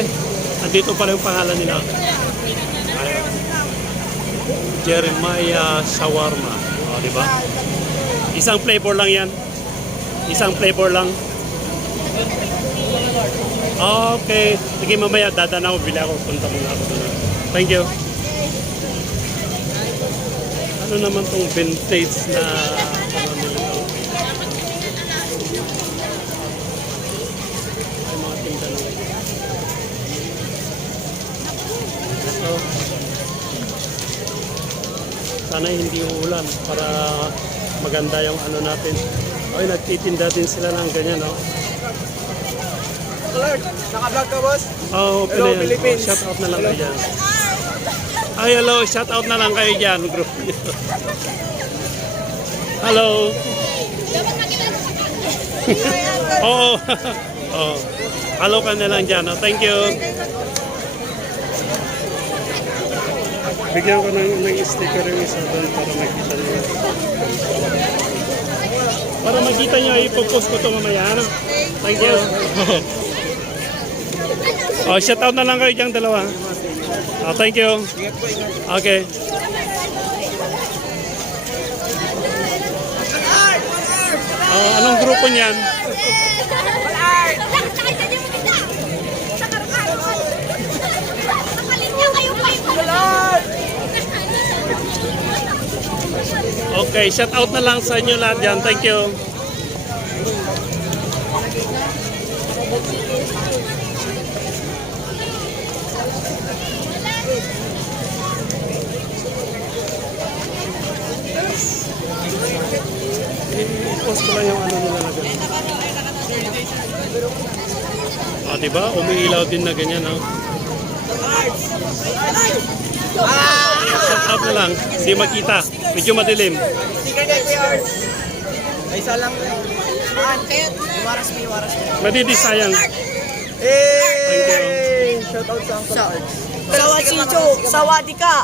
Ay, andito pala yung pangalan nila. Ayun. Jeremiah Shawarma. O, di ba? Isang flavor lang yan. Isang flavor lang. Okay. Sige, mamaya dadaan ako. Bili ako. Punta muna ako. Thank you. Ano naman tong vintage na ano nila to? Ay, mga tinda na. Ito. Sana hindi uulan para maganda yung ano natin. Ay, nagtitinda din sila ng ganyan, no? Alert! Naka-vlog ka, boss? Oh, open Hello, na yan. Philippines. Oh, shout out na lang kayo dyan. Ay, hello. Shout out na lang kayo dyan. Group hello. Oo. oh. Hello ka na lang dyan. Oh, thank you. Bigyan ko ng, ng sticker yung isa doon para makita niyo. Para makita niyo, ipopost ko ito mamaya. Ano? Thank you. oh, shout out na lang kayo dyan dalawa. Oh, thank you. Okay. Oh, anong grupo niyan? Okay, shout out na lang sa inyo lahat dyan. Thank you. I-post ko lang yung ano nila na ganyan. Ah, di ba? Umiilaw din na ganyan, no? Shout out na lang. Hindi makita. Medyo madilim. Sticker niya, Kuya Art. Ay, isa lang. Ah, kaya, iwaras mo, iwaras mo. Madidisayang. Hey! Shout out sa Uncle Arts. Sawasijo, sawadika.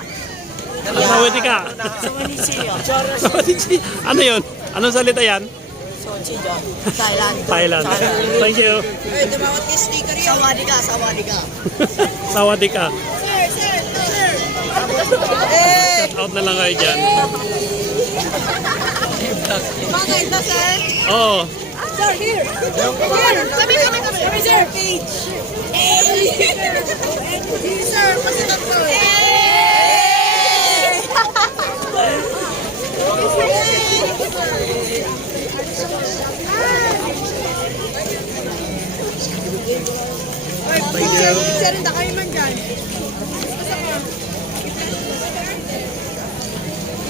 Masawati ka. Sawanisiyo. ano yun? Anong salita yan? Thailand. Thailand. Thank you. Eh, dumawat kay sticker yan. Sawadika, sawadika. Sawadi ka. Eh, Shout out na lang kayo dyan. bakit na, sir? Oo. Sir, here. Here. Kami, kami, kami. Kami, sir. Page. Sir, pasikat ko. Thank you. Sir, hindi kayo man dyan.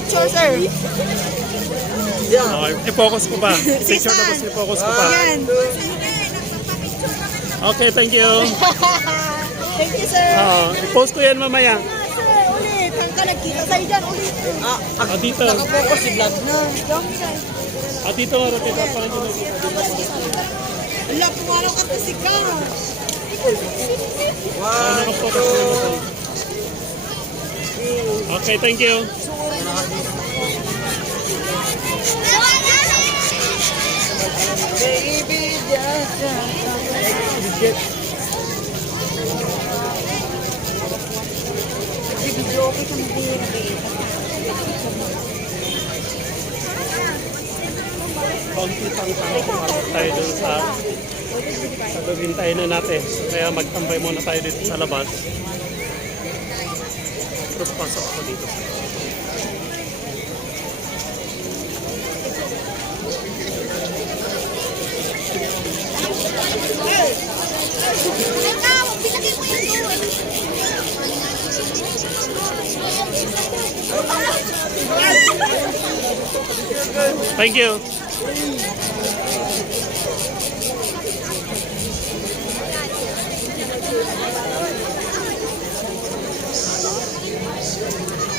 Picture, sir. Okay, i-focus ko pa. Picture tapos i-focus ko pa. Yan. Okay, thank you. Thank you, sir. Oo, i-post ko yan mamaya. Sir, ulit. Hanggang nagkita sa'yo dyan, ulit. Ah, Ah, dito. focus si vlog. Na, yung yan. Ah, dito nga rin. Dito. Parang dito. Wala, pumaraw ka kasi ka. One, Nakafocus na naman. Okay, thank you. Baby, just Video okay ka Konti pang. Pumasok tayo dun sa gagawin na natin. Kaya magtambay muna tayo dito sa labas. Tapos pasok ako dito. Thank you.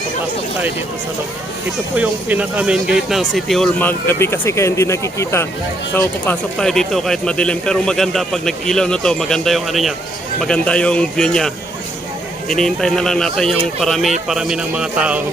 Papasok tayo dito sa loob. Ito po yung pinaka main gate ng City Hall gabi kasi kaya hindi nakikita. So papasok tayo dito kahit madilim pero maganda pag nag-ilaw na to, maganda yung ano niya, maganda yung view niya. Iniintay na lang natin yung parami parami ng mga tao.